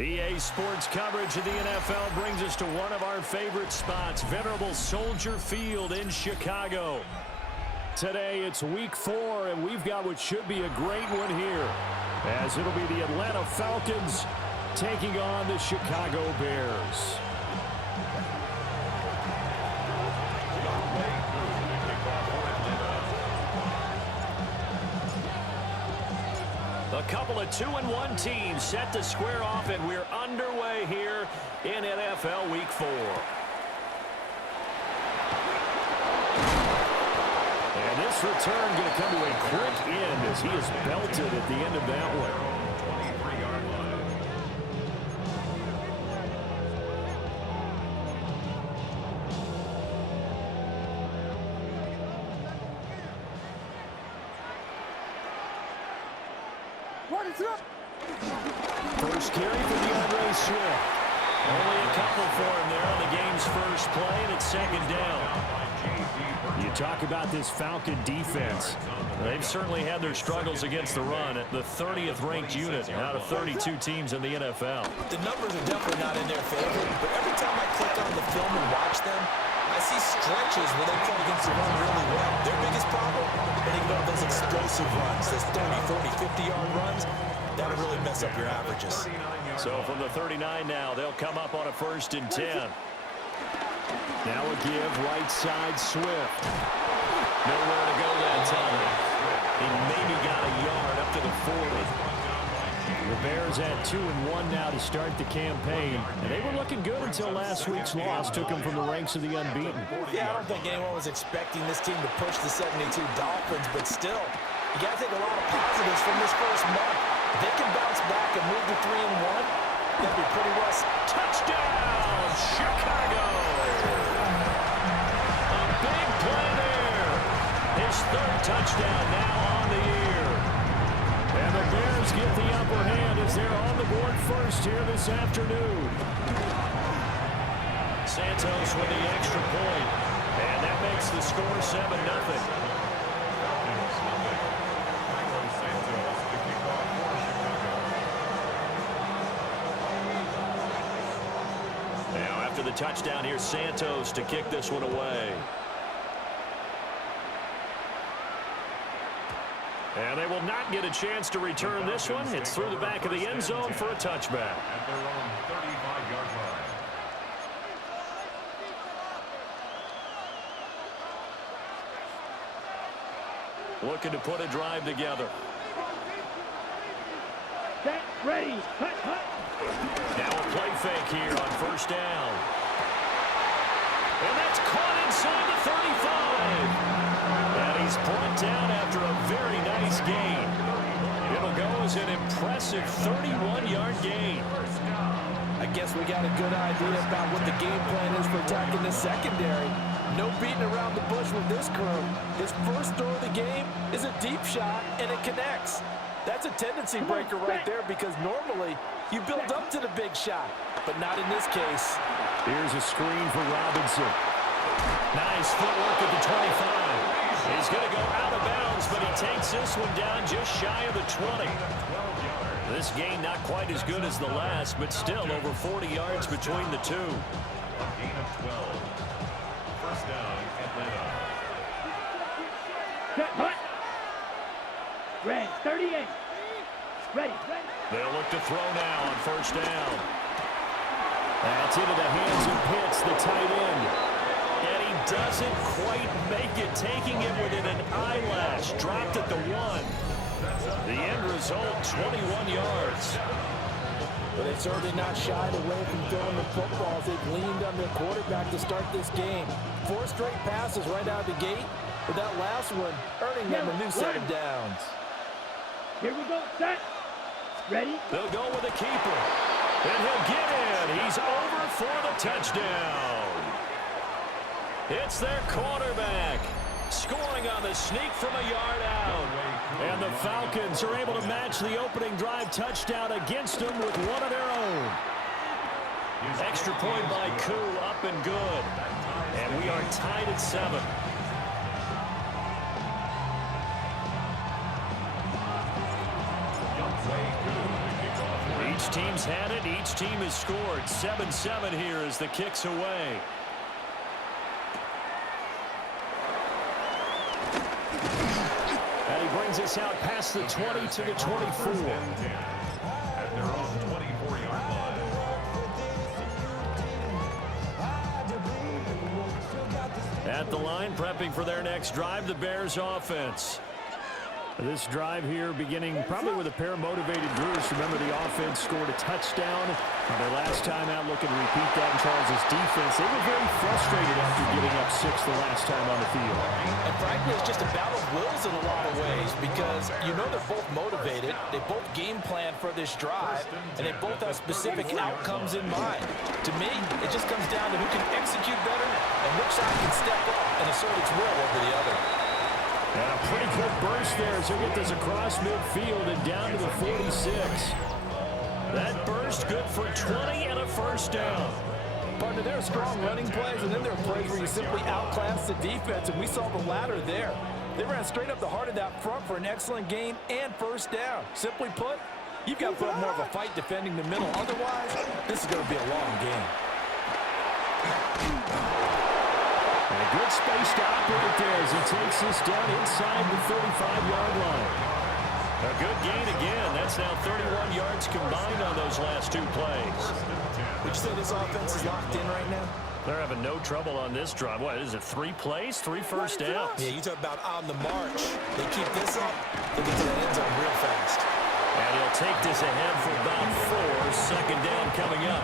EA Sports coverage of the NFL brings us to one of our favorite spots, venerable Soldier Field in Chicago. Today it's week 4, and we've got what should be a great one here, as it'll be the Atlanta Falcons taking on the Chicago Bears. A couple of 2-1 teams set to square off, and we're underway here in NFL Week 4. And this return going to come to a quick end as he is belted at the end of that one. First carry for DeAndre Swift. Only a couple for him there on the game's first play, and it's second down. You talk about this Falcon defense. They've certainly had their struggles against the run at the 30th ranked unit out of 32 teams in the NFL. The numbers are definitely not in their favor, but every time I click on the film and watch them, I see stretches where they play against the run really well. Their biggest problem, when they get on those explosive runs, those 30, 40, 50-yard runs, that'll really mess up your averages. So from the 39 now, they'll come up on a 1st and 10. Now a give, right side, Swift. Nowhere to go that time. He maybe got a yard up to the 40. The Bears at 2-1 now to start the campaign. And they were looking good until last week's loss took them from the ranks of the unbeaten. Yeah, I don't think anyone was expecting this team to push the 72 Dolphins, but still, you got to take a lot of positives from this first month. If they can bounce back and move to 3-1, that'd be pretty well. Touchdown, Chicago! A big play there. His 3rd touchdown now on the year. And the Bears get the upper hand as they're on the board first here this afternoon. Santos with the extra point. And that makes the score 7-0. After the touchdown, here's Santos to kick this one away. And they will not get a chance to return this one. It's through the back of the end zone for a touchback. At their own 35-yard line. Looking to put a drive together. Set, ready, hut, hut. Now a play fake here on 1st down. And that's caught inside the 35. And he's brought down after a very nice gain. It'll go as an impressive 31-yard gain. I guess we got a good idea about what the game plan is for attacking the secondary. No beating around the bush with this crew. His first throw of the game is a deep shot, and it connects. That's a tendency breaker right there, because normally you build up to the big shot, but not in this case. Here's a screen for Robinson. Nice footwork at the 25. He's going to go out of bounds, but he takes this one down just shy of the 20. This gain not quite as good as the last, but still over 40 yards between the two. A gain of 12. First down, Atlanta. Set, hut. Red, 38. Ready, ready. They'll look to throw now on 1st down. That's into the hands of Pitts, the tight end. And he doesn't quite make it, taking it within an eyelash. Dropped at the 1. The end result, 21 yards. But they've certainly not shied away from throwing the footballs. They've leaned on their quarterback to start this game. 4 straight passes right out of the gate, with that last one earning them a new set of downs. Here we go, set. Ready? They'll go with a keeper. And he'll get in. He's over for the touchdown. It's their quarterback scoring on the sneak from a yard out. And the Falcons are able to match the opening drive touchdown against them with one of their own. Extra point by Koo, up and good. And we are tied at 7. team's had it. Each team has scored. 7-7 here as the kick's away. And he brings us out past the 20 to the 24. At their own 24-yard line. At the line, prepping for their next drive, the Bears offense. This drive here beginning probably with a pair of motivated Brewers. Remember, the offense scored a touchdown on their last time out, looking to repeat that in Charles' defense. They were very frustrated after giving up 6 the last time on the field. And frankly, it's just a battle of wills in a lot of ways because you know they're both motivated. They both game plan for this drive, and they both have specific outcomes in mind. To me, it just comes down to who can execute better and which side can step up and assert its will over the other. And a pretty quick burst there as he'll get this across midfield and down to the 46. That burst good for 20 and a first down. Partner, there are strong running plays, and then there are plays where you simply outclass the defense, and we saw the latter there. They ran straight up the heart of that front for an excellent gain and first down. Simply put, you've got to put up more of a fight defending the middle. Otherwise, this is going to be a long game. And a good space to operate there as he takes this down inside the 35-yard line. A good gain again. That's now 31 yards combined on those last 2 plays. Would you say this offense is locked in right now? They're having no trouble on this drive. What is it, 3 plays, 3 first downs? Yeah, you talk about on the march. They keep this up, they get to the end zone real fast. And he'll take this ahead for about 4. Second down coming up.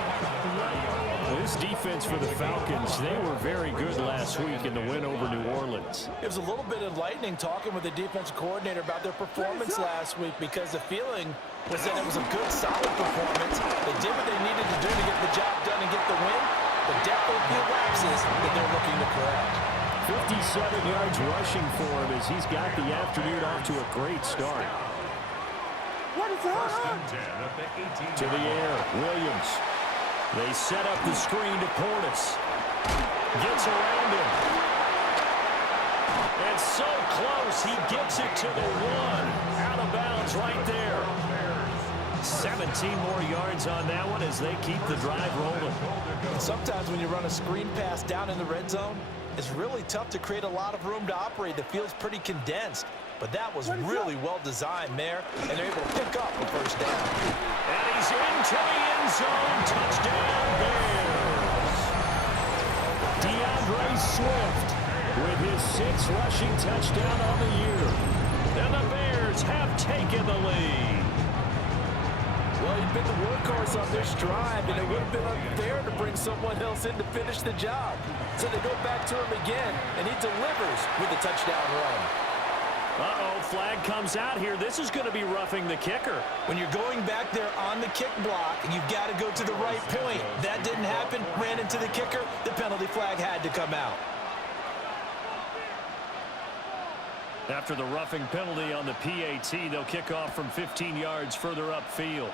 This defense for the Falcons, they were very good last week in the win over New Orleans. It was a little bit enlightening talking with the defensive coordinator about their performance last week because the feeling was that it was a good, solid performance. They did what they needed to do to get the job done and get the win, but definitely a few lapses that they're looking to correct. 57 yards rushing for him as he's got the afternoon off to a great start. First and 10 at the 18. To the air, Williams. They set up the screen to Portis. Gets around him. And so close, he gets it to the 1. Out of bounds right there. 17 more yards on that one as they keep the drive rolling. And sometimes when you run a screen pass down in the red zone, it's really tough to create a lot of room to operate. The field's pretty condensed. But that was really well designed there, and they're able to pick up the first down. And he's into the end zone. Touchdown, Bears. DeAndre Swift with his 6th rushing touchdown on the year. And the Bears have taken the lead. Well, he's been the workhorse on this drive, and it would have been unfair to bring someone else in to finish the job. So they go back to him again, and he delivers with a touchdown run. Uh-oh, flag comes out here. This is going to be roughing the kicker. When you're going back there on the kick block, you've got to go to the right point. That didn't happen, ran into the kicker. The penalty flag had to come out. After the roughing penalty on the PAT, they'll kick off from 15 yards further upfield.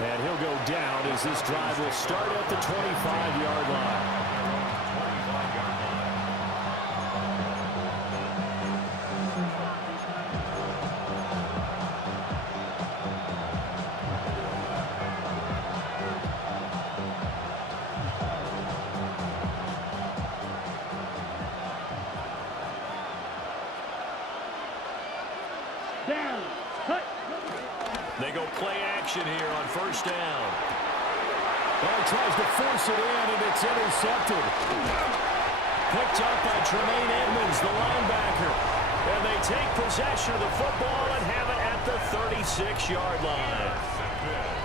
And he'll go down as this drive will start at the 25-yard line. Down. Cut. They go play action here on first down. Well, tries to force it in, and it's intercepted. Picked up by Tremaine Edmonds, the linebacker. And they take possession of the football and have it at the 36-yard line.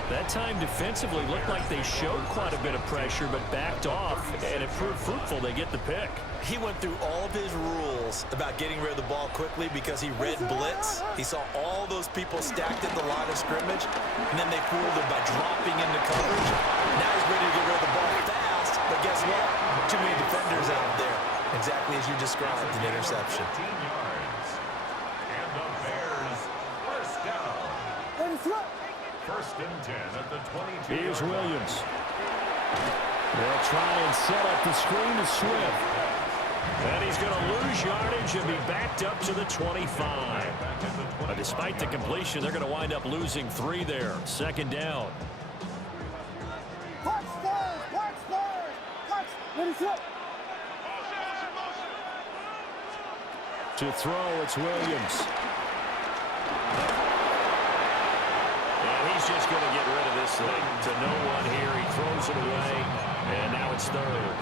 That time defensively looked like they showed quite a bit of pressure, but backed off, and it proved fruitful. They get the pick. He went through all of his rules about getting rid of the ball quickly because he read blitz. He saw all those people stacked at the line of scrimmage, and then they fooled him by dropping into coverage. Now he's ready to get rid of the ball fast, but guess what? Too many defenders out there. Exactly as you described, an interception. 15 yards. And the Bears first down. First and 10 at the 22. Here's Williams. They'll try and set up the screen to Swift. And he's going to lose yardage and be backed up to the 25. But despite the completion, they're going to wind up losing 3 there. Second down. To throw, it's Williams. And he's just going to get rid of this thing to no one here. He throws it away, and now it's third.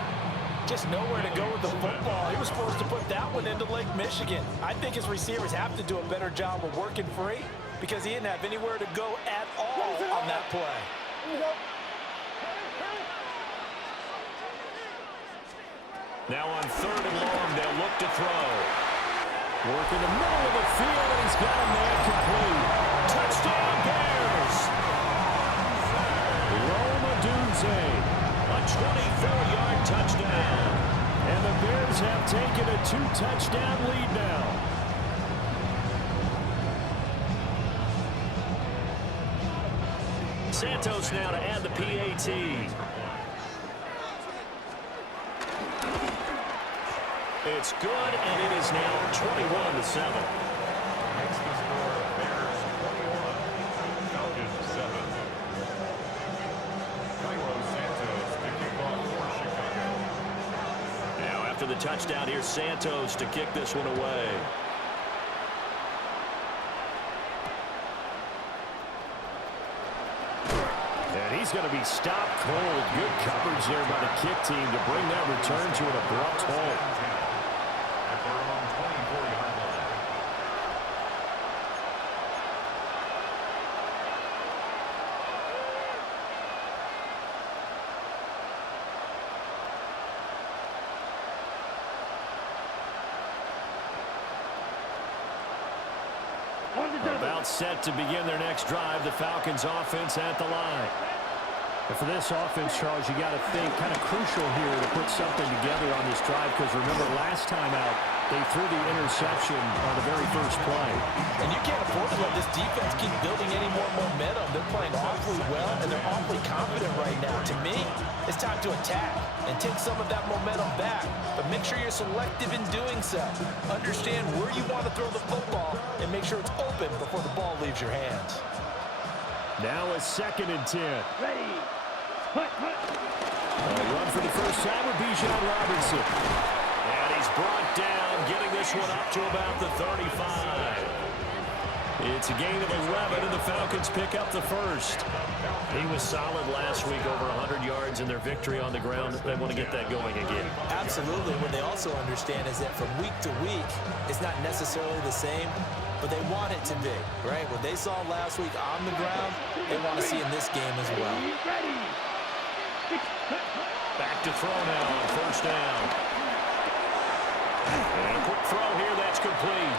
Just nowhere to go with the football. He was supposed to put that one into Lake Michigan. I think his receivers have to do a better job of working free because he didn't have anywhere to go at all on that play. Now on third and long, they'll look to throw. Work in the middle of the field, and he's got a man complete. Touchdown, Bears! Roma Dunze, a 24-yard touchdown. And the Bears have taken a 2-touchdown lead now. Santos now to add the PAT. It's good, and it is now 21-7. Makes the score Bears 21, Falcons 7. Cairo Santos to kick off for Chicago. Now after the touchdown, here's Santos to kick this one away. And he's going to be stopped cold. Good coverage there by the kick team to bring that return to an abrupt halt. At their own 24-yard line. About set to begin their next drive. The Falcons offense at the line. And for this offense, Charles, you got to think kind of crucial here to put something together on this drive because remember last time out they threw the interception on the very first play. And you can't afford to let this defense keep building any more momentum. They're playing awfully well, and they're awfully confident right now. To me, it's time to attack and take some of that momentum back. But make sure you're selective in doing so. Understand where you want to throw the football and make sure it's open before the ball leaves your hands. Now a 2nd and 10. Ready. Hut. A run for the first time with Bijan Robinson. And he's brought down, getting this one up to about the 35. It's a gain of 11, and the Falcons pick up the first. He was solid last week, over 100 yards in their victory on the ground. They want to get that going again. Absolutely. What they also understand is that from week to week, it's not necessarily the same, but they want it to be, right? What they saw last week on the ground, they want to see in this game as well. Ready. Back to throw now on first down. And a quick throw here, that's complete.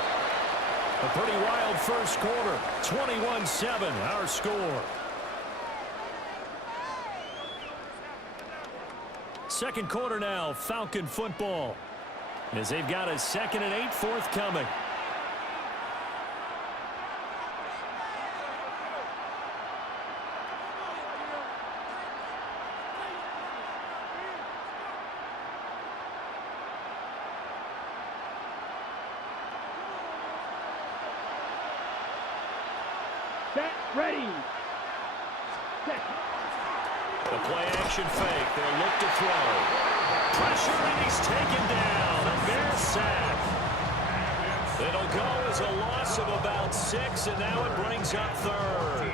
A pretty wild first quarter. 21-7, our score. Second quarter now, Falcon football. As they've got a 2nd and 8 forthcoming. Set. Ready. Set. The play action fake. They'll look to throw. Pressure, and he's taken down. A Bears sack. It'll go as a loss of about 6, and now it brings up 3rd.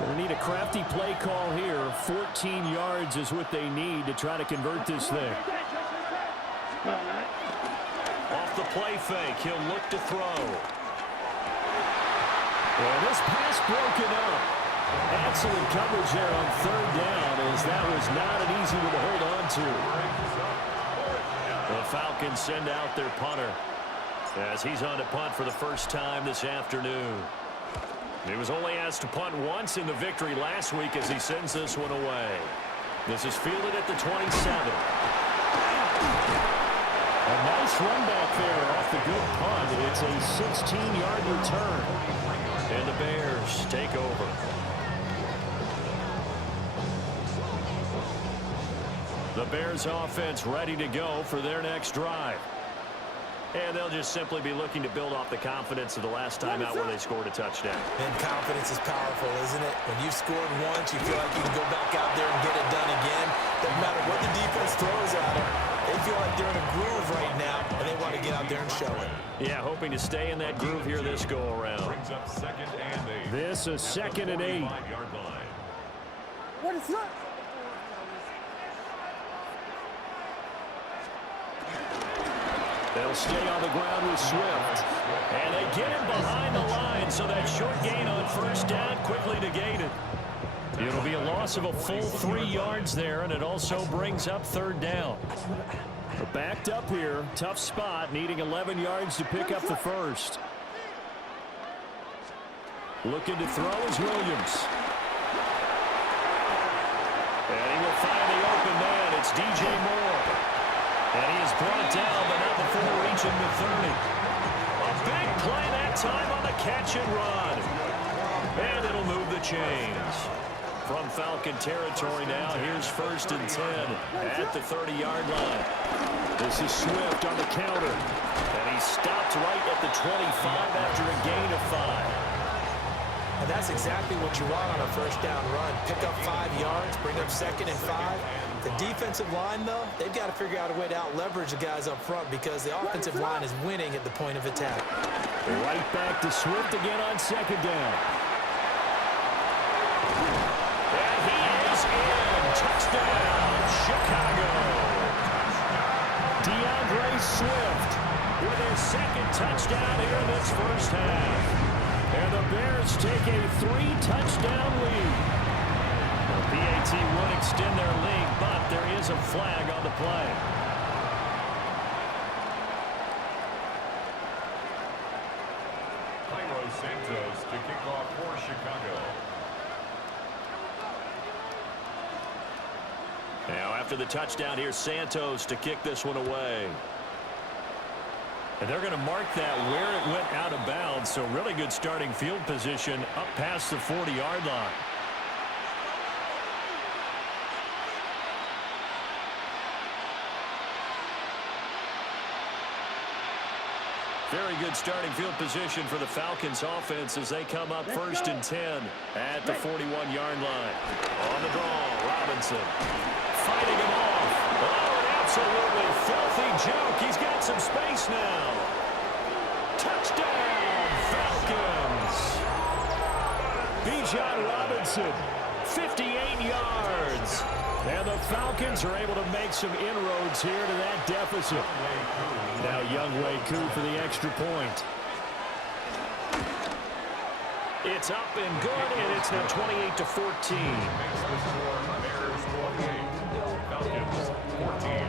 Going to need a crafty play call here. 14 yards is what they need to try to convert this thing. Off the play fake, he'll look to throw. Well, this pass broken up. Excellent coverage there on 3rd down, as that was not an easy one to hold on to. The Falcons send out their punter as he's on to punt for the first time this afternoon. He was only asked to punt once in the victory last week as he sends this one away. This is fielded at the 27. A nice run back there off the good punt. It's a 16-yard return. And the Bears take over. The Bears offense ready to go for their next drive. And they'll just simply be looking to build off the confidence of the last time out where they scored a touchdown. And confidence is powerful, isn't it? When you've scored once, you feel like you can go back out there and get it done again. Doesn't matter what the defense throws at them. They feel like they're in a groove right now, and they want to get out there and show it. Yeah, hoping to stay in that groove here this go-around. Brings up 2nd and 8. This is 2nd and 8. 5-yard line. What is that? They'll stay on the ground with Swift. And they get him behind the line, so that short gain on first down quickly negated. It'll be a loss of a full 3 yards there, and it also brings up 3rd down. Backed up here, tough spot, needing 11 yards to pick up the first. Looking to throw is Williams. And he will find the open man. It's DJ Moore. And he is brought down, but not before reaching the 30. A big play that time on the catch and run. And it'll move the chains. From Falcon territory now, here's 1st and 10 at the 30-yard line. This is Swift on the counter. And he stopped right at the 25 after a gain of 5. And that's exactly what you want on a first down run. Pick up 5 yards, bring up 2nd and 5. The defensive line, though, they've got to figure out a way to out-leverage the guys up front because the offensive line is winning at the point of attack. Right back to Swift again on 2nd down. And he is in. Touchdown, Chicago. DeAndre Swift with his 2nd touchdown here in this first half. And the Bears take a 3-touchdown lead. The PAT would extend their lead, but there is a flag on the play. Santos to kick off for Chicago. Now after the touchdown, here's Santos to kick this one away. And they're going to mark that where it went out of bounds, so really good starting field position up past the 40-yard line. Very good starting field position for the Falcons offense as they come up 1st and 10 at the 41-yard line. On the draw, Robinson fighting him off. Oh, an absolutely filthy joke. He's got some space now. Touchdown, Falcons. Bijan Robinson, 58 yards. And the Falcons are able to make some inroads here to that deficit. Now Younghoe Koo for the extra point. It's up and good, and it's now 28-14. Bears 28, Falcons 14.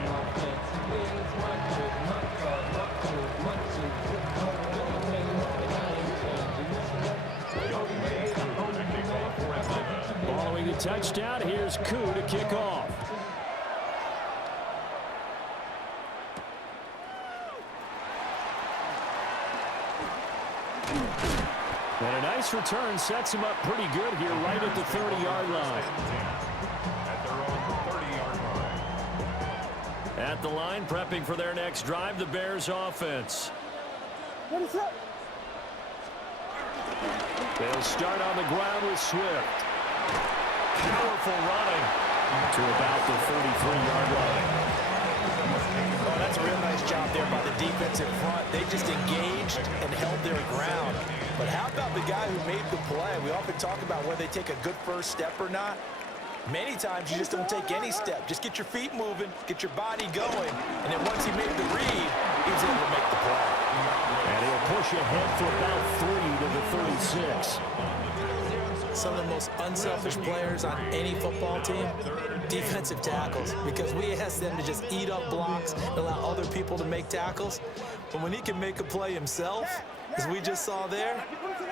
Following the touchdown, here's Koo to kick off. And a nice return sets him up pretty good here right at the 30-yard line. At their own 30-yard line. At the line, prepping for their next drive, the Bears offense. What is that? They'll start on the ground with Swift. Powerful running to about the 33-yard line. Oh, that's a real nice job there by the defensive front. They just engaged and held their ground. But how about the guy who made the play? We often talk about whether they take a good first step or not. Many times you just don't take any step. Just get your feet moving, get your body going, and then once he made the read, he was able to make the play. And he'll push ahead for about 3 to the 36. Some of the most unselfish players on any football team, defensive tackles, because we ask them to just eat up blocks and allow other people to make tackles. But when he can make a play himself, as we just saw there,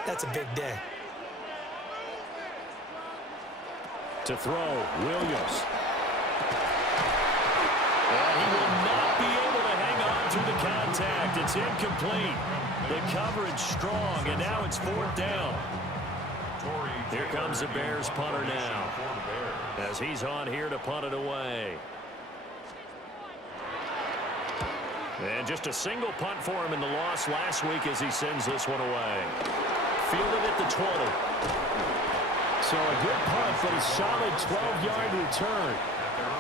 that's a big day. To throw, Williams. And he will not be able to hang on to the contact. It's incomplete. The coverage strong, and now it's 4th down. Here comes the Bears punter now, as he's on here to punt it away. And just a single punt for him in the loss last week as he sends this one away. Fielded at the 20. So a good punt, but a solid 12-yard return.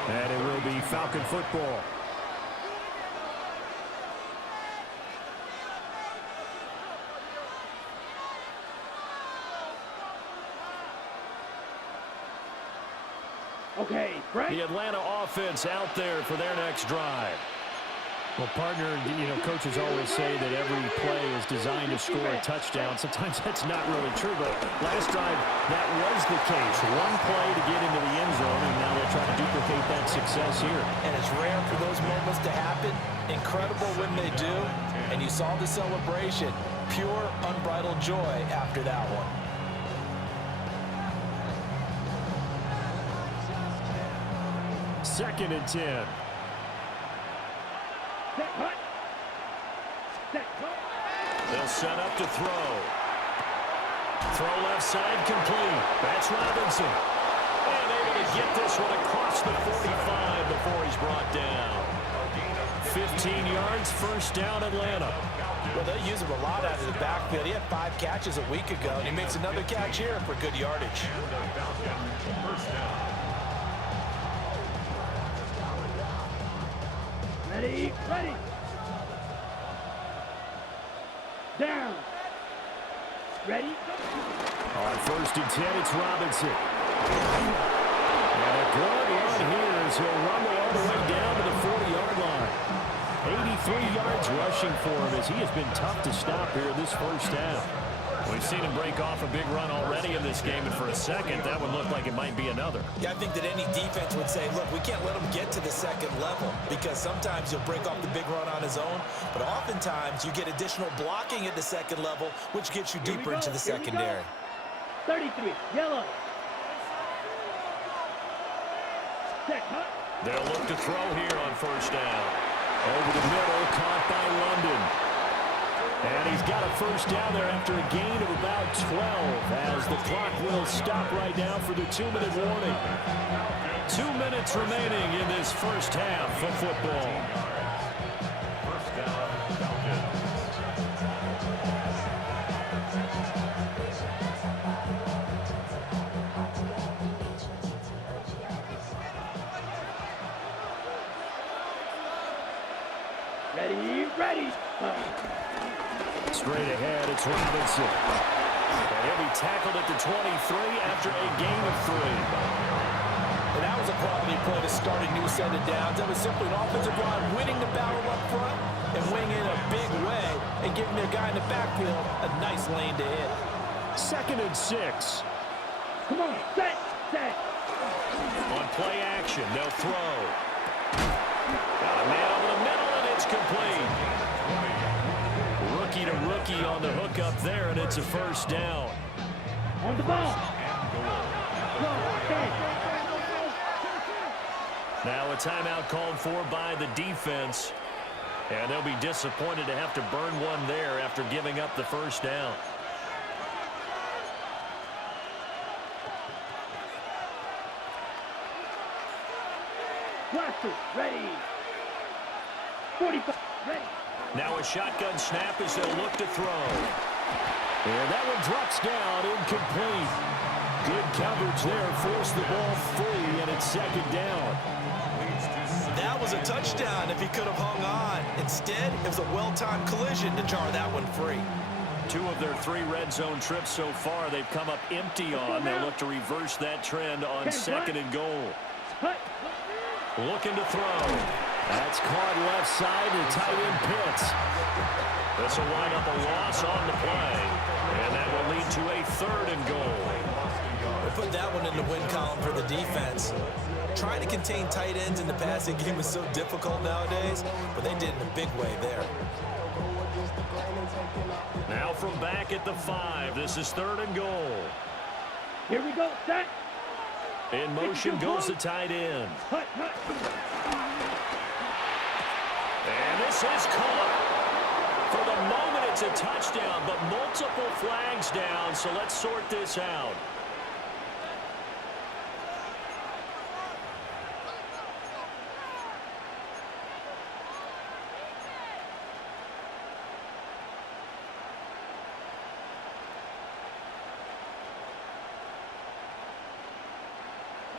And it will be Falcon football. Okay, Frank. The Atlanta offense out there for their next drive. Well, partner, coaches always say that every play is designed to score a touchdown. Sometimes that's not really true, but last drive, that was the case. One play to get into the end zone, and now they'll try to duplicate that success here. And it's rare for those moments to happen. Incredible when they do. And you saw the celebration. Pure, unbridled joy after that one. Second and 10. They'll set up to throw. Throw left side complete. That's Robinson. And able to get this one across the 45 before he's brought down. 15 yards, first down Atlanta. Well, they use him a lot out of the backfield. He had 5 catches a week ago, and he makes another catch here for good yardage. Ready, ready. Down. Ready. On first and 10, it's Robinson. And a good run here as he'll rumble all the way down to the 40-yard line. 83 yards rushing for him as he has been tough to stop here this first half. We've seen him break off a big run already in this game, and for a second, that would look like it might be another. Yeah, I think that any defense would say, look, we can't let him get to the second level because sometimes he'll break off the big run on his own, but oftentimes you get additional blocking at the second level, which gets you deeper into the secondary. 33, yellow. Set, hut. They'll look to throw here on first down. Over the middle, caught by London. And he's got a first down there after a gain of about 12 as the clock will stop right now for the 2-minute warning. 2 minutes remaining in this first half of football. First down, Falcons. Ready, ready. Straight ahead, it's Robinson. And he'll be tackled at the 23 after a gain of 3. And that was a quality play to start a new set of downs. That was simply an offensive line winning the battle up front and winning in a big way and giving their guy in the backfield a nice lane to hit. Second and 6. Come on, set, set. On play action, they'll throw. Got a man over the middle, and it's complete. Rookie to rookie on the hookup there, and it's a first down. On the ball. Now a timeout called for by the defense. And they'll be disappointed to have to burn one there after giving up the first down. Blaster, ready. 45, ready. Now a shotgun snap as they'll look to throw. And that one drops down, incomplete. Good coverage there, forced the ball free, and it's second down. That was a touchdown if he could have hung on. Instead, it was a well-timed collision to jar that one free. 2 of their 3 red zone trips so far they've come up empty on. They'll look to reverse that trend on second and goal. Looking to throw. That's caught left side to tight end Pitts. This will wind up a loss on the play. And that will lead to a third and goal. We'll put that one in the win column for the defense. Trying to contain tight ends in the passing game is so difficult nowadays, but they did in a big way there. Now from back at the 5, this is third and goal. Here we go, set. In motion goes the tight end. Hut, hut. And this is caught. For the moment, it's a touchdown, but multiple flags down, so let's sort this out.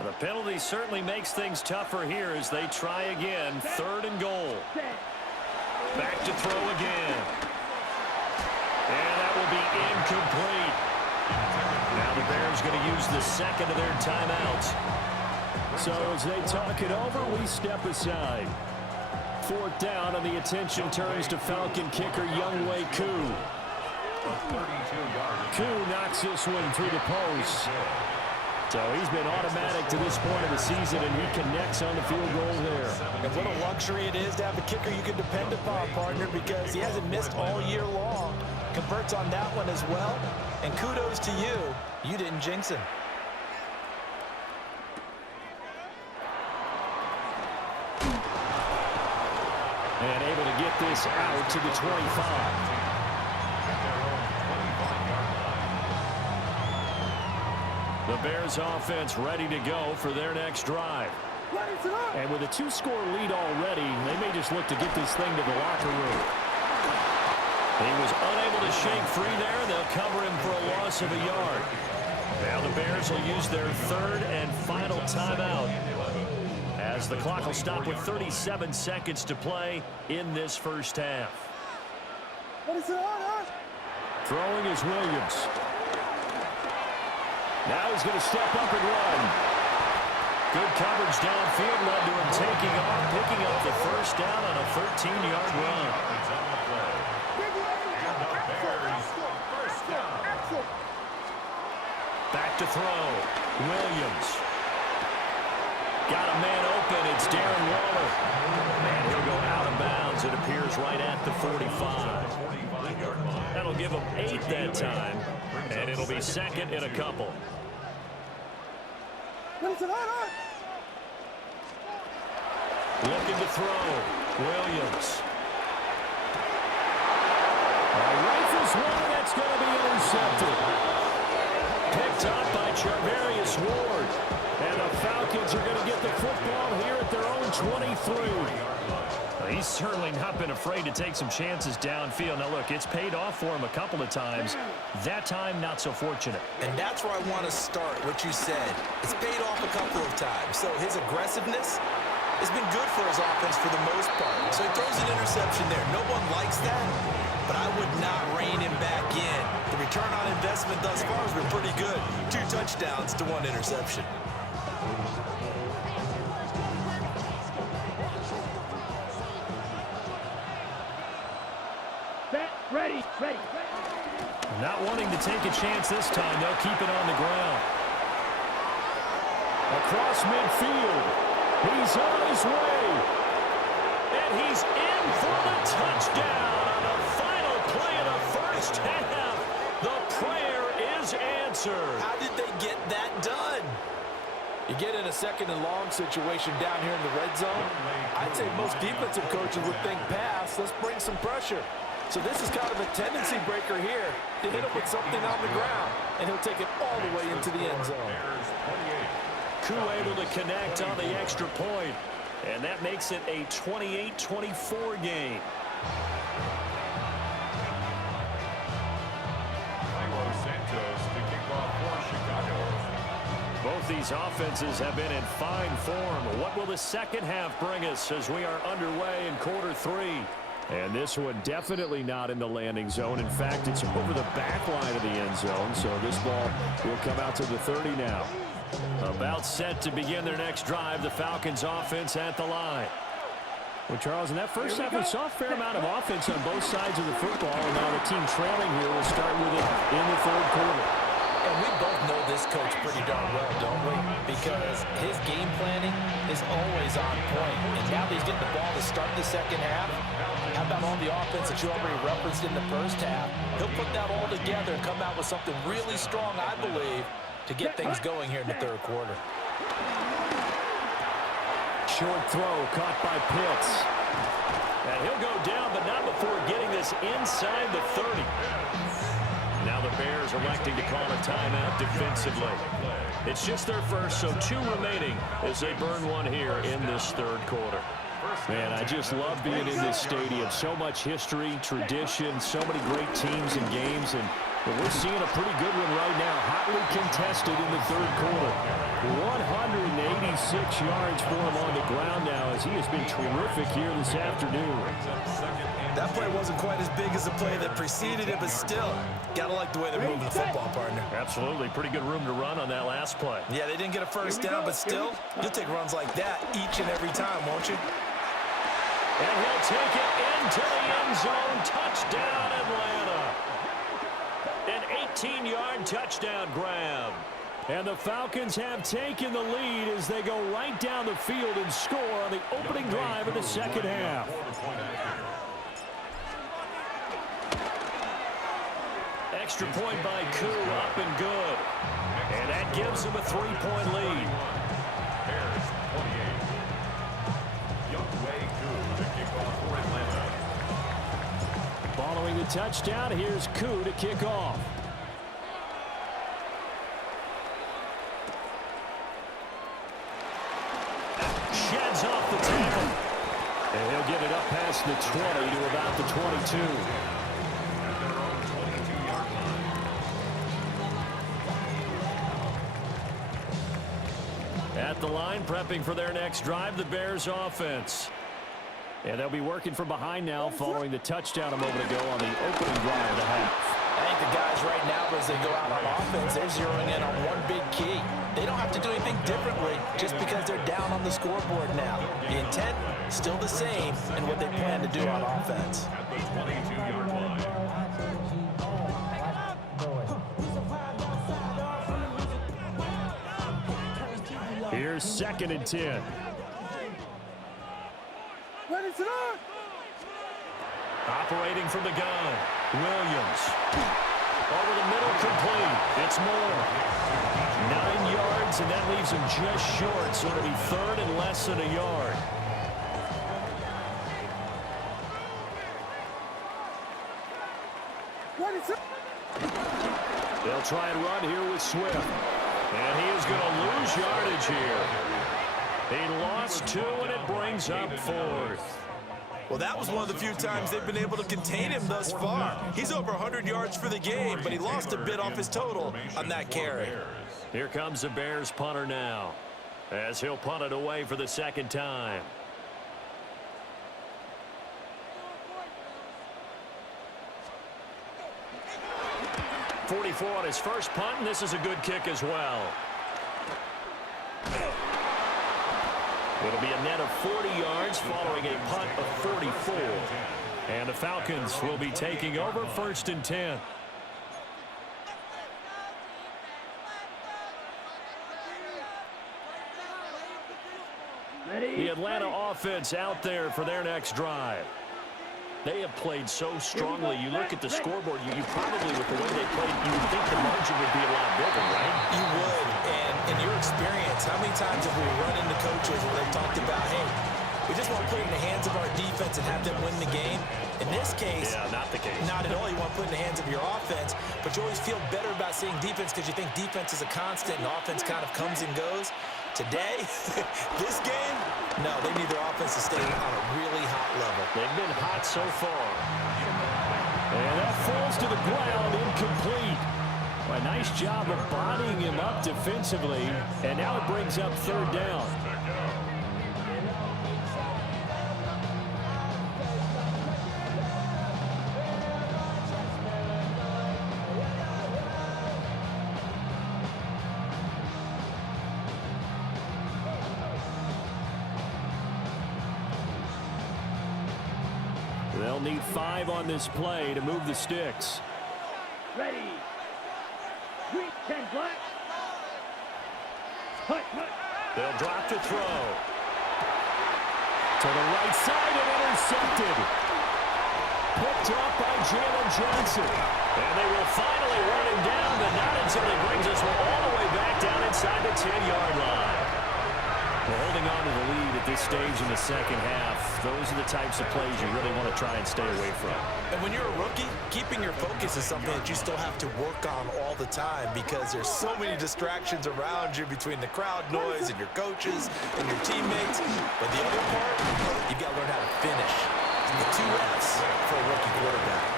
The penalty certainly makes things tougher here as they try again. 3rd and goal. Back to throw again. And that will be incomplete. Now the Bears going to use the second of their timeouts. So as they talk it over, we step aside. 4th down, and the attention turns to Falcon kicker Younghoe Koo. Koo knocks this one through the post. So he's been automatic to this point of the season, and he connects on the field goal there. And what a luxury it is to have a kicker you can depend upon, partner, because he hasn't missed all year long. Converts on that one as well. And kudos to you. You didn't jinx him. And able to get this out to the 25. The Bears offense ready to go for their next drive. And with a 2-score lead already, they may just look to get this thing to the locker room. He was unable to shake free there. They'll cover him for a loss of a yard. Now the Bears will use their 3rd and final timeout, as the clock will stop with 37 seconds to play in this first half. Throwing is Williams. Now he's going to step up and run. Good coverage downfield led to him taking off, picking up the first down on a 13-yard run. Back to throw. Williams. Got a man open. It's Darren Waller. And he'll go out of bounds. It appears right at the 45. That'll give him 8 that time. And it'll be 2nd and a couple. Looking to throw. Williams. Rifles one, that's going to be intercepted. Picked up by Charvarius Ward. And the Falcons are going to get the football here at their own 23. He's certainly not been afraid to take some chances downfield. Now, look, it's paid off for him a couple of times. That time, not so fortunate. And that's where I want to start, what you said. It's paid off a couple of times. So his aggressiveness has been good for his offense for the most part. So he throws an interception there. No one likes that, but I would not rein him back in. The return on investment thus far has been pretty good. 2 touchdowns to 1 interception. Ready. Not wanting to take a chance this time. They'll keep it on the ground. Across midfield. He's on his way. And he's in for the touchdown on the final play of the first half. The prayer is answered. How did they get that done? You get in a 2nd and long situation down here in the red zone. I'd say most defensive coaches would think pass. Let's bring some pressure. So this is kind of a tendency breaker here to hit him with something on the ground, and he'll take it all the way into the end zone. Koo able to connect on the extra point, and that makes it a 28-24 game. Both these offenses have been in fine form. What will the second half bring us as we are underway in quarter 3? And this one definitely not in the landing zone. In fact, it's over the back line of the end zone. So this ball will come out to the 30 now. About set to begin their next drive. The Falcons offense at the line. Well, Charles, in that first half, we saw a fair amount of offense on both sides of the football. And now the team trailing here will start with it in the 3rd quarter. And we both know this coach pretty darn well, don't we? Because his game planning is always on point. And now that he's getting the ball to start the second half, how about all the offense that you already referenced in the first half? He'll put that all together and come out with something really strong, I believe, to get things going here in the 3rd quarter. Short throw caught by Pitts. And he'll go down, but not before getting this inside the 30. Now the Bears electing to call a timeout defensively. It's just their first, so 2 remaining as they burn one here in this 3rd quarter. Man, I just love being in this stadium. So much history, tradition, so many great teams and games, and But we're seeing a pretty good one right now. Hotly contested in the third quarter. 186 yards for him on the ground now as he has been terrific here this afternoon. That play wasn't quite as big as the play that preceded it, but still, gotta like the way they're moving the football, partner. Absolutely. Pretty good room to run on that last play. Yeah, they didn't get a first down, but still, you'll take runs like that each and every time, won't you? And he'll take it into the end zone. Touchdown, Atlanta. An 18-yard touchdown grab. And the Falcons have taken the lead as they go right down the field and score on the opening drive of the second half. Extra point by Koo, up and good. And that gives him a 3-point lead. Bears 28. Wk4 the kickoff for Atlanta. Following the touchdown, here's Koo to kick off. Sheds off the tackle. And he'll get it up past the 20 to about the 22. At their own 22-yard line. At the line, prepping for their next drive, the Bears offense. And they'll be working from behind now following the touchdown a moment ago on the opening drive of the half. I think the guys right now, as they go out on offense, they're zeroing in on one big key. They don't have to do anything differently just because they're down on the scoreboard now. The intent, still the same, and what they plan to do on offense. At the 22-yard line. Here's 2nd and 10. Operating from the gun, Williams. Over the middle, complete. It's Moore. 9 yards, and that leaves him just short, so it'll be 3rd and less than a yard. They'll try and run here with Swift. And he is going to lose yardage here. He lost 2, and it brings up 4th. Well, that was one of the few times they've been able to contain him thus far. He's over 100 yards for the game, but he lost a bit off his total on that carry. Here comes the Bears punter now, as he'll punt it away for the 2nd time. .44 on his first punt, and this is a good kick as well. It'll be a net of 40 yards following a punt of 44. And the Falcons will be taking over 1st and 10. The Atlanta offense out there for their next drive. They have played so strongly. You look at the scoreboard, you probably, with the way they played, you would think the margin would be a lot bigger, right? You would, and in your experience, how many times have we run into coaches where they've talked about, hey, we just want to put it in the hands of our defense and have them win the game? In this case, yeah, not the case. Not at all. You want to put it in the hands of your offense, but you always feel better about seeing defense because you think defense is a constant and offense kind of comes and goes. Today, this game, no, they need their offense to stay on a really hot level. They've been hot so far. And that falls to the ground, incomplete. A nice job of bodying him up defensively, and now it brings up 3rd down. They'll need 5 on this play to move the sticks. Ready. 3, 10 black. Hut. They'll drop to throw. To the right side and intercepted. Picked up by Jalen Johnson. And they will finally run him down, but not until he brings us all the way back down inside the 10-yard line. They're holding on to the lead at this stage in the second half. Those are the types of plays you really want to try and stay away from. And when you're a rookie, keeping your focus is something that you still have to work on all the time because there's so many distractions around you between the crowd noise and your coaches and your teammates. But the other part, you've got to learn how to finish. The 2 F's for a rookie quarterback.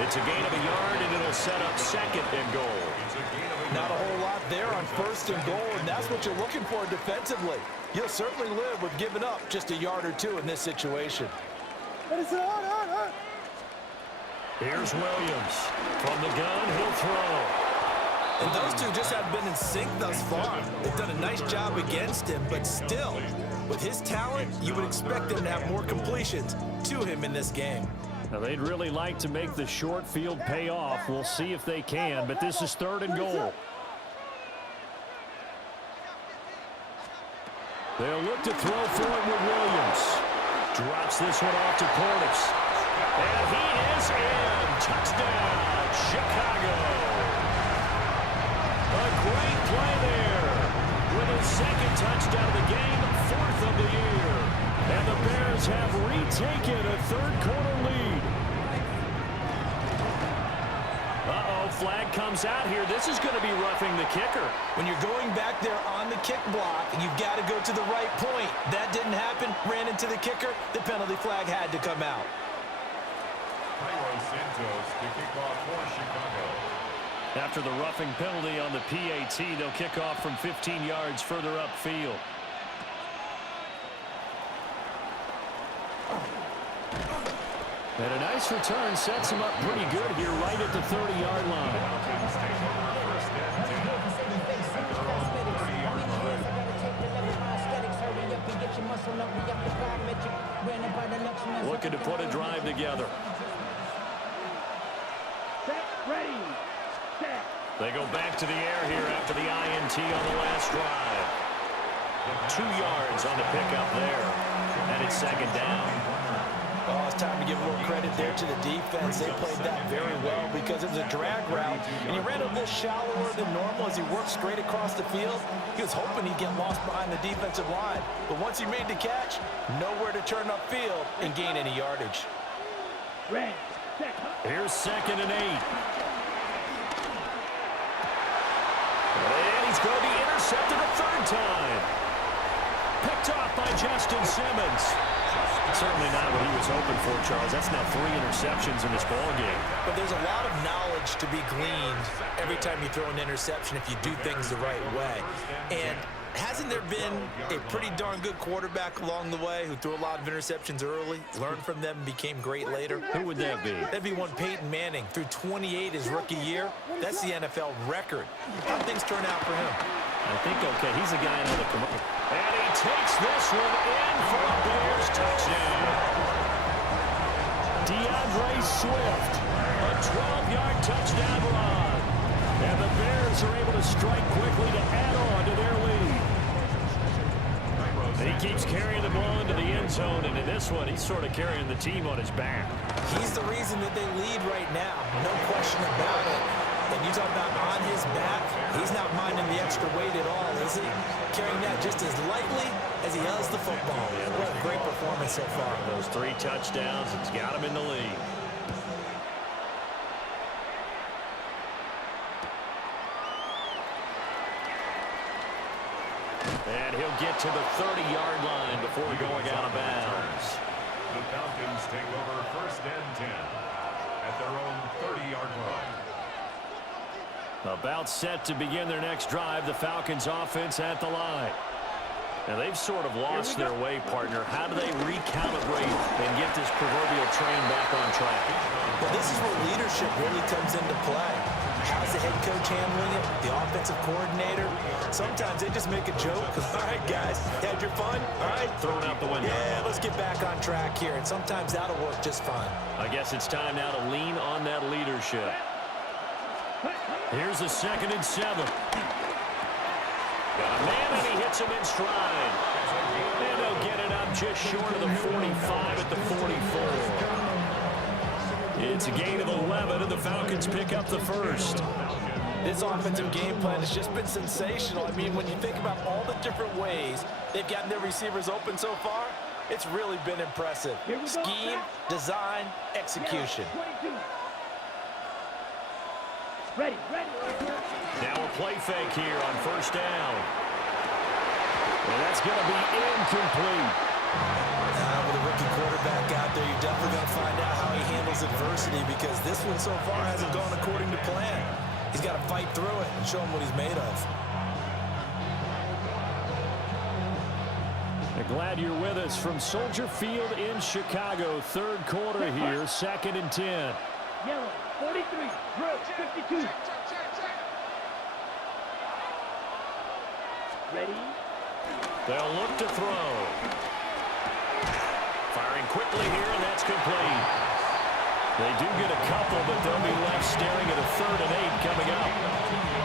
It's a gain of a yard, and it'll set up 2nd and goal. Not a whole lot there on 1st and goal, and that's what you're looking for defensively. You'll certainly live with giving up just a yard or 2 in this situation. Here's Williams. From the gun, he'll throw. And those two just have been in sync thus far. They've done a nice job against him, but still, with his talent, you would expect him to have more completions to him in this game. Now, they'd really like to make the short field pay off. We'll see if they can, but this is 3rd and goal. They'll look to throw for it with Williams. Drops this one off to Portis. And he is in. Touchdown, Chicago. A great play there. With his 2nd touchdown of the game, 4th of the year. And the Bears have retaken a 3rd quarter lead. Uh-oh, flag comes out here. This is going to be roughing the kicker. When you're going back there on the kick block, you've got to go to the right point. That didn't happen. Ran into the kicker. The penalty flag had to come out. Santos to kick off for Chicago. After the roughing penalty on the PAT, they'll kick off from 15 yards further upfield. And a nice return sets him up pretty good here right at the 30-yard line. Looking to put a drive together. Ready. Set. They go back to the air here after the INT on the last drive. 2 yards on the pickup there. And it's 2nd down. Oh, it's time to give a little credit there to the defense. They played that very well because it was a drag route, and he ran a little shallower than normal as he worked straight across the field. He was hoping he'd get lost behind the defensive line, but once he made the catch, nowhere to turn upfield and gain any yardage. Red. Set. Here's 2nd and 8. And he's going to be intercepted a 3rd time. Picked off by Justin Simmons. Certainly not what he was hoping for, Charles. That's now 3 interceptions in this ballgame. But there's a lot of knowledge to be gleaned every time you throw an interception if you do things the right way. And hasn't there been a pretty darn good quarterback along the way who threw a lot of interceptions early, learned from them, and became great later? Who would that be? That'd be one Peyton Manning. Threw 28 his rookie year. That's the NFL record. How'd things turn out for him? I think, okay, he's a guy in the commercial. And he takes this one in for a Bears touchdown. DeAndre Swift, a 12-yard touchdown run. And the Bears are able to strike quickly to add on to their lead. He keeps carrying the ball into the end zone, and in this one, he's sort of carrying the team on his back. He's the reason that they lead right now. No question about it. And you talk about on his back, he's not minding the extra weight at all, is he? Carrying that just as lightly as he does the football. What a great performance so far. Those 3 touchdowns, it's got him in the lead. And he'll get to the 30-yard line before going out of bounds. The Falcons take over 1st and 10 at their own 30-yard line. About set to begin their next drive, the Falcons offense at the line. Now, they've sort of lost their way, partner. How do they recalibrate and get this proverbial train back on track? Well, this is where leadership really comes into play. How's the head coach handling it? The offensive coordinator? Sometimes they just make a joke. All right, guys, had your fun? All right. Throw it out the window. Yeah, let's get back on track here. And sometimes that'll work just fine. I guess it's time now to lean on that leadership. Here's a 2nd and 7. Got a man, and he hits him in stride. And he'll get it up just short of the 45 at the 44. It's a gain of 11, and the Falcons pick up the 1st. This offensive game plan has just been sensational. I mean, when you think about all the different ways they've gotten their receivers open so far, it's really been impressive. Scheme, design, execution. Ready. Now a play fake here on 1st down. And that's going to be incomplete. With a rookie quarterback out there, you're definitely going to find out how he handles adversity, because this one so far hasn't gone according to plan. He's got to fight through it and show him what he's made of. Glad you're with us from Soldier Field in Chicago. Third quarter here, 2nd and 10. Yellow, 43, red, 52. Ready? They'll look to throw. Firing quickly here, and that's complete. They do get a couple, but they'll be left staring at a 3rd and 8 coming up.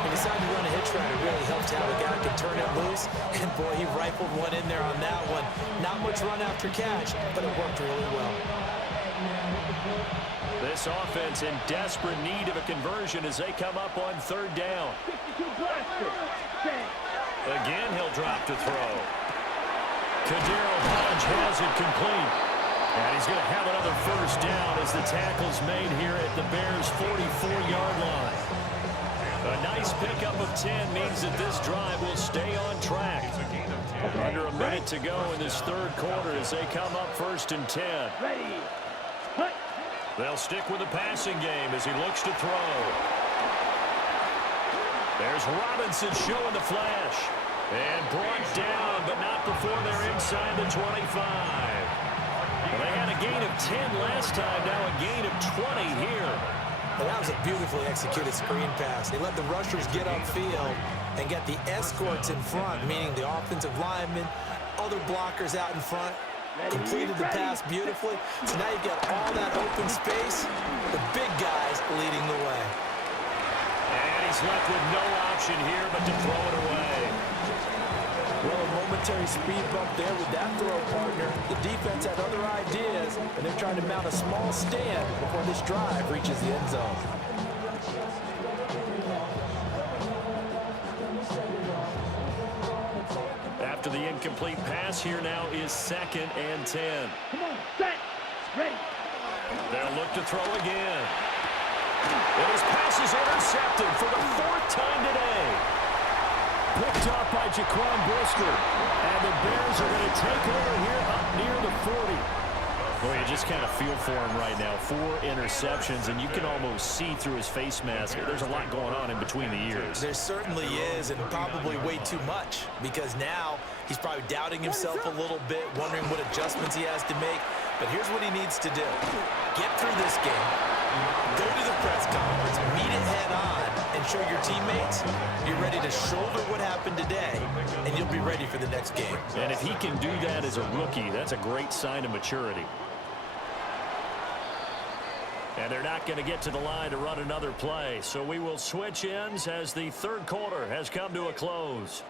He decided to run a hitch route. It really helped to have a guy who can turn it loose. And, boy, he rifled one in there on that one. Not much run after catch, but it worked really well. This offense in desperate need of a conversion as they come up on 3rd down. 52 blaster. Again, he'll drop to throw. Kadero Hodge has it complete. And he's going to have another 1st down as the tackle's made here at the Bears' 44-yard line. A nice pickup of 10 means that this drive will stay on track. Under a minute to go in this 3rd quarter as they come up 1st and 10. Ready. Hut. They'll stick with the passing game as he looks to throw. There's Robinson showing the flash. And brought down, but not before they're inside the 25. Well, they had a gain of 10 last time, now a gain of 20 here. Well, that was a beautifully executed screen pass. They let the rushers get upfield and get the escorts in front, meaning the offensive linemen, other blockers out in front, completed the pass beautifully. So now you've got all that open space, the big guys leading the way. And he's left with no option here but to throw it away. Well, a momentary speed bump there with that throw, partner. The defense had other ideas, and they're trying to mount a small stand before this drive reaches the end zone. After the incomplete pass, here now is 2nd and 10. Come on, set. Ready. They'll look to throw again. And his pass is intercepted for the 4th time today. Picked up by Jaquan Brisker. And the Bears are going to take over here up near the 40. Boy, you just kind of feel for him right now. 4 interceptions, and you can almost see through his face mask. There's a lot going on in between the ears. There certainly is, and probably way too much, because now he's probably doubting himself a little bit, wondering what adjustments he has to make. But here's what he needs to do. Get through this game, go to the press conference, meet it head on, and show your teammates you're ready to shoulder what happened today, and you'll be ready for the next game. And if he can do that as a rookie, that's a great sign of maturity. And they're not going to get to the line to run another play, so we will switch ends as the 3rd quarter has come to a close.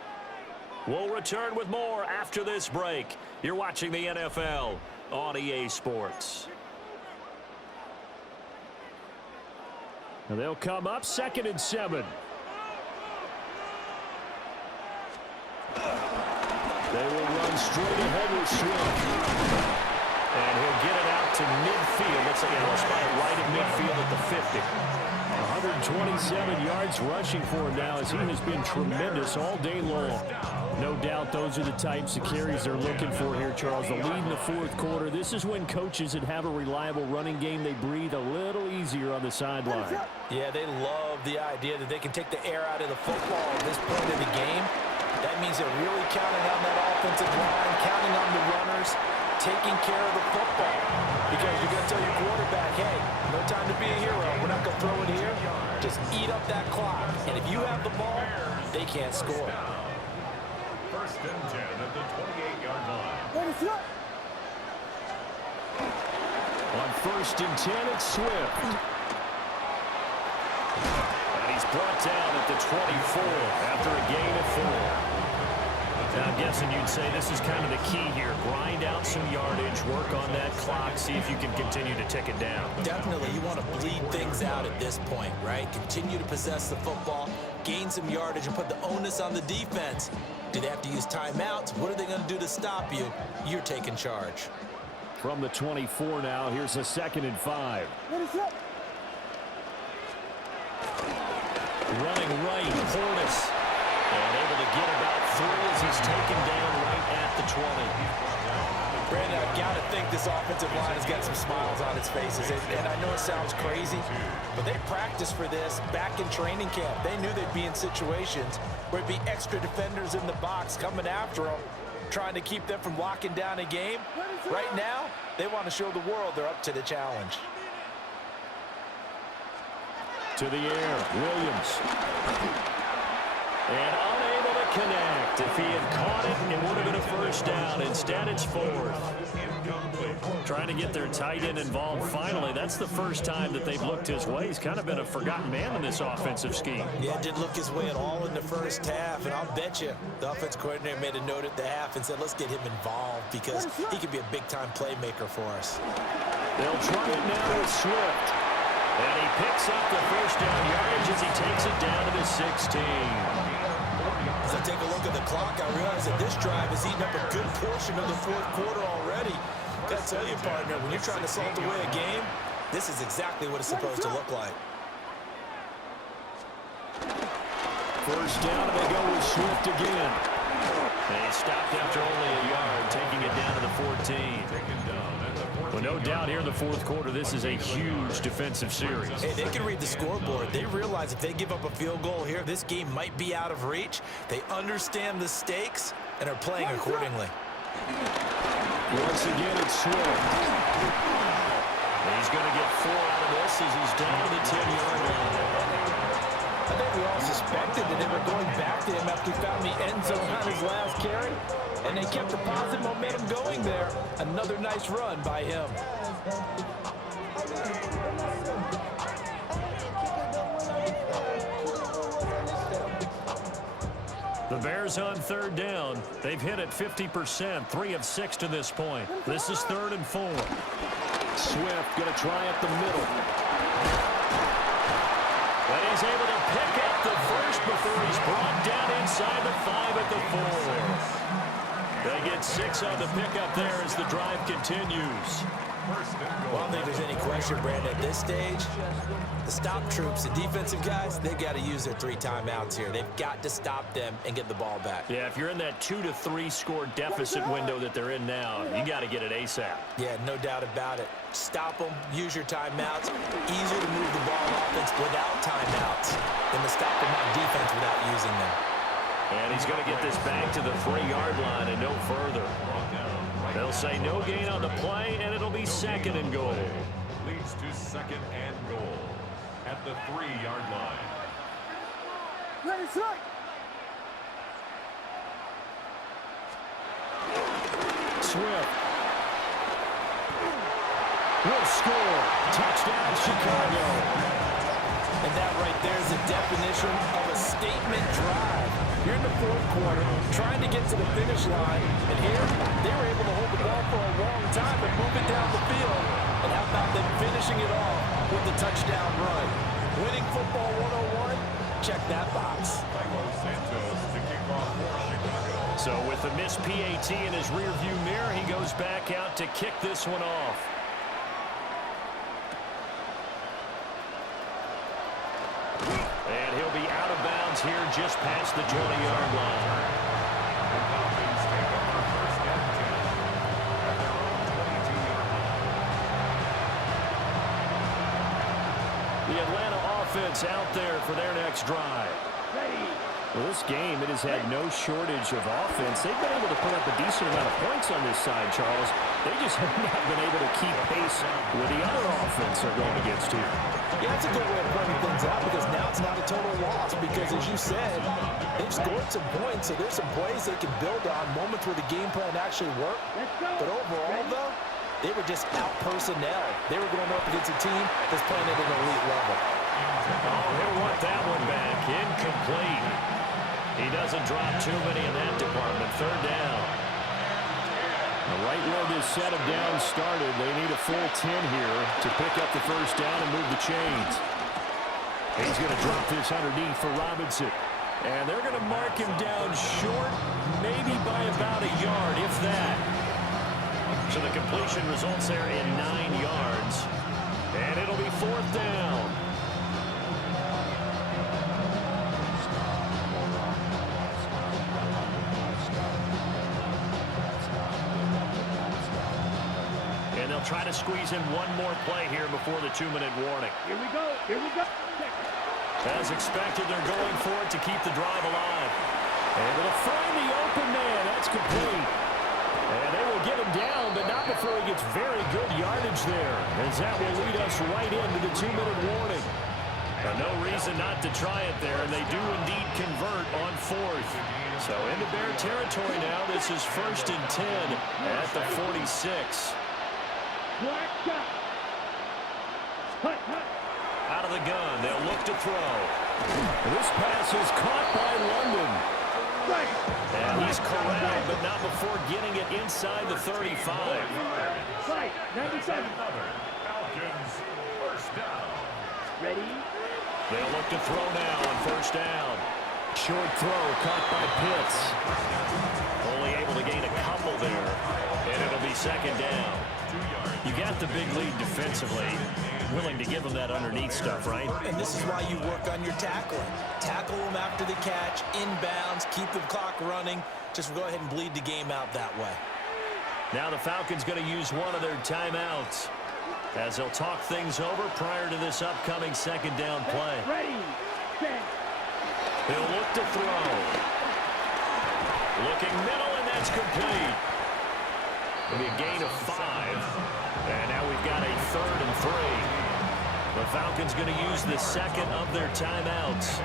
We'll return with more after this break. You're watching the NFL on EA Sports. And they'll come up 2nd and 7. They will run straight ahead with Swift. And he'll get it out to midfield. Looks like he'll spot it right at midfield at the 50. 127 yards rushing for him now as he has been tremendous all day long. No doubt those are the types of carries they're looking for here, Charles. The lead in the 4th quarter. This is when coaches that have a reliable running game, they breathe a little easier on the sideline. Yeah, they love the idea that they can take the air out of the football at this point in the game. That means they're really counting on that offensive line, counting on the runners, taking care of the football. Because you're going to tell your quarterback, hey, no time to be a hero. We're not going to throw it here. Just eat up that clock. And if you have the ball, they can't score. 1st and 10 at the 28-yard line. On 1st and 10, it's Swift. And he's brought down at the 24 after a gain of 4. Now, I'm guessing you'd say this is kind of the key here. Grind out some yardage, work on that clock, see if you can continue to tick it down. Definitely, you want to bleed things out at this point, right? Continue to possess the football, gain some yardage, and put the onus on the defense. Do they have to use timeouts? What are they going to do to stop you? You're taking charge. From the 24 now, here's a 2nd and 5. Running right, Portis. And able to get about 3 as he's taken down right at the 20. Brandon, I've got to think this offensive line has got some smiles on its faces. And I know it sounds crazy, but they practiced for this back in training camp. They knew they'd be in situations where it'd be extra defenders in the box coming after them, trying to keep them from locking down a game. Right now, they want to show the world they're up to the challenge. To the air, Williams. And unable to connect. If he had caught it, it would have been a first down. Instead, it's fourth. Trying to get their tight end involved finally. That's the first time that they've looked his way. He's kind of been a forgotten man in this offensive scheme. Yeah, didn't look his way at all in the first half. And I'll bet you the offense coordinator made a note at the half and said, let's get him involved because he could be a big-time playmaker for us. They'll try it now with Swift. And he picks up the first down yardage as he takes it down to the 16. As I take a look at the clock, I realize that this drive has eaten up a good portion of the fourth quarter already. Gotta tell you, partner, when you're trying to salt away a game, this is exactly what it's supposed to look like. First down, and they go with Swift again. And he stopped after only a yard, taking it down to the 14. Well, no doubt here in the fourth quarter, this is a huge defensive series. Hey, they can read the scoreboard. They realize if they give up a field goal here, this game might be out of reach. They understand the stakes and are playing accordingly. Once again, it's Swift. He's going to get 4 out of this as he's down to the 10-yard line. I think we all suspected that they were going back to him after he found the end zone on his last carry, and they kept the positive momentum going there. Another nice run by him. The Bears on third down. They've hit it 50%, 3 of 6 to this point. This is 3rd and 4. Swift going to try up the middle. But he's able to pick up the first before he's brought down inside the 5 at the 4. They get 6 on the pickup there as the drive continues. Well, I don't think there's any question, Brandon, at this stage, the stop troops, the defensive guys, they've got to use their 3 timeouts here. They've got to stop them and get the ball back. Yeah, if you're in that 2 to 3 score deficit window that they're in now, you got to get it ASAP. Yeah, no doubt about it. Stop them, use your timeouts. Easier to move the ball on offense without timeouts than to stop them on defense without using them. And he's going to get this back to the 3-yard line and no further. They'll say no gain on the play, and it'll be 2nd and goal. Leads to 2nd and goal at the 3-yard line. Ready, strike! Swift will score. Touchdown, Chicago. And that right there is the definition of a statement drive. You're in the fourth quarter, trying to get to the finish line, and here they were able to hold the ball for a long time and move it down the field. And how about them finishing it off with the touchdown run? Winning football 101? Check that box. So with the missed PAT in his rearview mirror, he goes back out to kick this one off. And he'll be out of bounds here just past the 20-yard line. The Atlanta offense out there for their next drive. Well, this game, it has had no shortage of offense. They've been able to put up a decent amount of points on this side, Charles. They just have not been able to keep pace with the other offense they're going against here. Yeah, that's a good way of pointing things out because now it's not a total loss because, as you said, they've scored some points, so there's some plays they can build on, moments where the game plan actually worked. But overall, though, they were just out personnel. They were going up against a team that's playing at an elite level. Oh, he'll want that one back. Incomplete. He doesn't drop too many in that department. 3rd down. Right where this set of downs started, they need a full 10 here to pick up the first down and move the chains. He's going to drop this underneath for Robinson. And they're going to mark him down short, maybe by about a yard, if that. So the completion results there in 9 yards. And it'll be 4th down. They'll try to squeeze in one more play here before the 2-minute warning. Here we go. Here we go. As expected, they're going for it to keep the drive alive. Able to find the open man. That's complete. And they will get him down, but not before he gets very good yardage there, as that will lead us right into the 2-minute warning. No reason not to try it there, and they do indeed convert on 4th. So into Bear territory now. This is 1st and 10 at the 46. Out of the gun, they'll look to throw. This pass is caught by London. And he's corralled, but not before getting it inside the 35. Right, 97. Falcons, first down. Ready? They'll look to throw now on 1st down. Short throw caught by Pitts. Only able to gain a couple there, and it'll be 2nd down. You got the big lead defensively. Willing to give them that underneath stuff, right? And this is why you work on your tackling. Tackle them after the catch, inbounds, keep the clock running. Just go ahead and bleed the game out that way. Now the Falcons going to use one of their timeouts as they'll talk things over prior to this upcoming 2nd down play. Ready, set. He'll look to throw. Looking middle, and that's complete. It'll be a gain of 5. And now we've got a 3rd and 3. The Falcons going to use the 2nd of their timeouts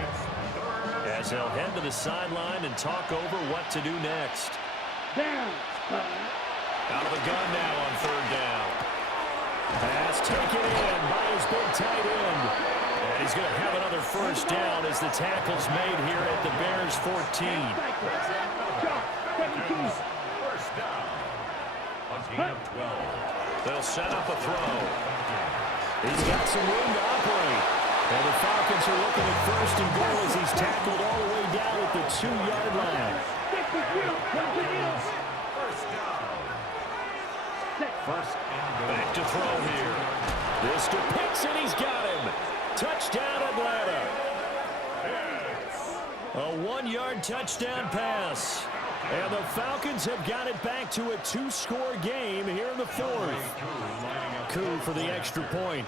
as they'll head to the sideline and talk over what to do next. Down. Out of the gun now on 3rd down. Pass taken in by his big tight end. And he's going to have another 1st down as the tackle's made here at the Bears 14. First down. A gain of 12. They'll set up a throw. He's got some room to operate. And the Falcons are looking at 1st and goal as he's tackled all the way down at the 2-yard line. First down. First and goal. Back to throw here. This to Pitts, and he's got him. Touchdown, Atlanta. A 1-yard touchdown pass. And the Falcons have got it back to a 2-score game here in the 4th. Coup for the extra point.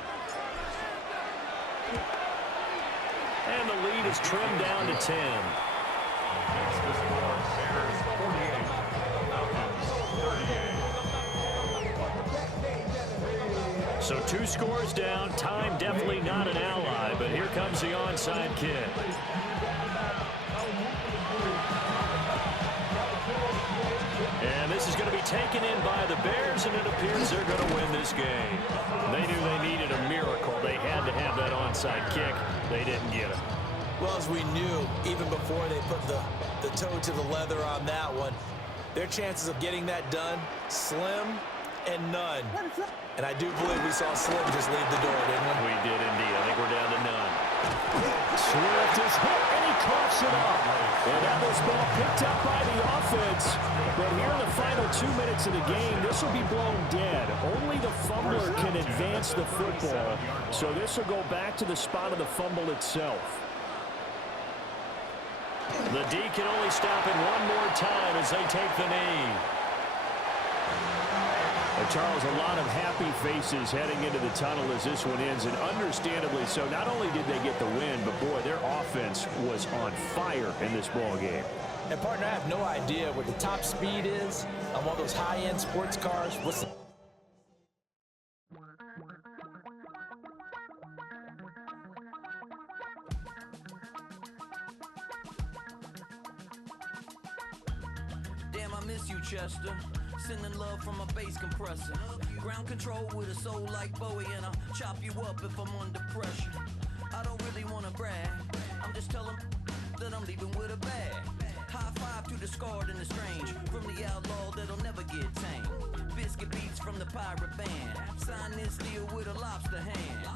And the lead is trimmed down to 10. Next is for Bears 48. Falcons 38. So 2 scores down. Time definitely not an ally, but here comes the onside kick. And this is going to be taken in by the Bears, and it appears they're going to win this game. They knew they needed a miracle. They had to have that onside kick. They didn't get it. Well, as we knew, even before they put the toe to the leather on that one, their chances of getting that done, slim and none. And I do believe we saw Slim just leave the door, didn't we? We did indeed. I think we're down to none. Swift is hit, and he coughs it up. And that was ball picked up by the offense. But here in the final 2 minutes of the game, this will be blown dead. Only the fumbler can advance the football. So this will go back to the spot of the fumble itself. The D can only stop it one more time as they take the knee. Charles, a lot of happy faces heading into the tunnel as this one ends, and understandably so. Not only did they get the win, but boy, their offense was on fire in this ball game. And partner, I have no idea what the top speed is on one of those high-end sports cars. What's the Damn, I miss you, Chester. Sending love from a bass compressor. Ground control with a soul like Bowie, and I'll chop you up if I'm under pressure. I don't really want to brag. I'm just telling that I'm leaving with a bag. High five to the scarred and the strange. From the outlaw that'll never get tamed. Biscuit beats from the pirate band. Sign this deal with a lobster hand.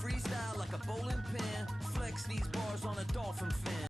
Freestyle like a bowling pin. Flex these bars on a dolphin fin.